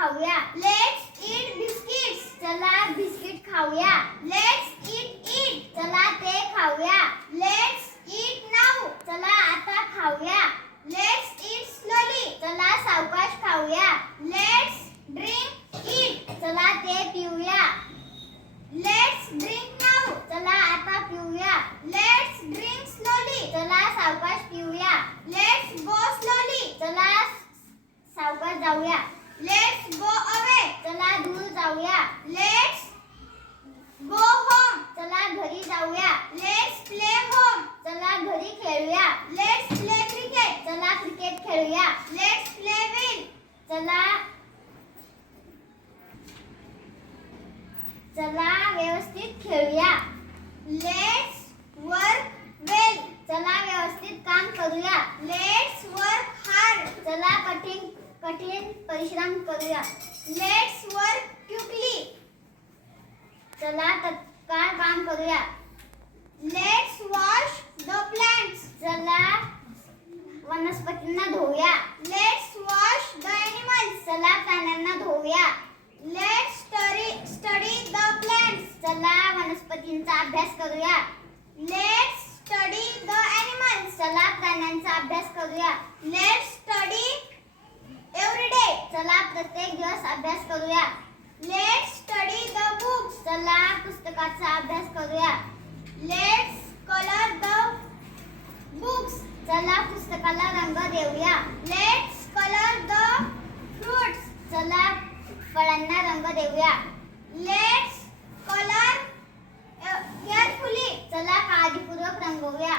खाऊया. Let's eat biscuits. चला biscuit खाऊया. Let's eat. चला ते खाऊया. Let's eat now. चला आता खाऊया. Let's eat slowly. चला सावकाश खाऊया. Let's drink it. चला ते पिऊया. Let's drink now. चला आता पिऊया. Let's drink slowly. चला सावकाश पिऊया. Let's go slowly. चला सावकाश जाऊया. Let's go away. चला दूर जाऊया. Let's go home. चला घरी जाऊया. Let's play home. चला घरी खेळूया. Let's play cricket. चला क्रिकेट खेळूया. Let's play well. चला व्यवस्थित खेळूया. लेट्स वर्क वेल. चला व्यवस्थित काम करूया. Let's work hard. चला कठीण परिश्रम करूया. Let's work quickly. चला तत्काळ काम करूया. Let's wash the plants. चला वनस्पतींना धुवूया. Let's wash the animals. चला प्राण्यांना धुवूया. Let's study the plants. चला वनस्पतींचा अभ्यास करूया. Let's study the animals. चला प्राण्यांचा अभ्यास करूया. Let's study every day. चला प्रत्येक दिवस अभ्यास करूया. Let's study the books. चला पुस्तकाचा अभ्यास करूया. Let's colour the books. चला पुस्तकाला रंग देऊया. Let's colour the fruits. चला फळांना रंग देऊया. Let's colour carefully. चला काळजीपूर्वक रंगवूया.